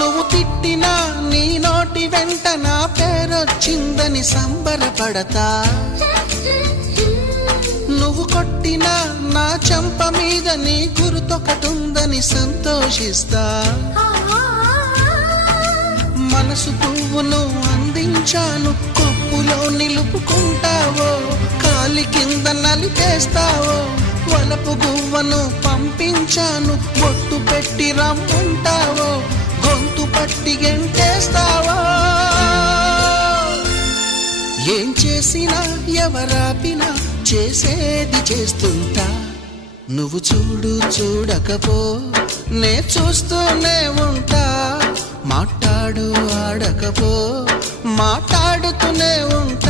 నువ్వు తిట్టినా నీ నోటి వెంట నా పేరొచ్చిందని సంబరపడతా, నువ్వు కొట్టినా నా చెంప మీద నీ గుర్తొకటుందని సంతోషిస్తా. మనసు పువ్వును అందించాను, కొప్పులో నిలుపుకుంటావో, కాలి కింద నలిపేస్తావో. వలపు గువ్వను పంపించాను, బొట్టు పెట్టి రమ్మంటావో, గొంతు పట్టి గెంటేస్తావో. ఏం చేసినా ఎవరాపినా చేసేది చేస్తుంటా. నువ్వు చూడు చూడకపో నే చూస్తూనే ఉంటా. మాట్లాడు ఆడకపో మాట్లాడుతూనే ఉంటా.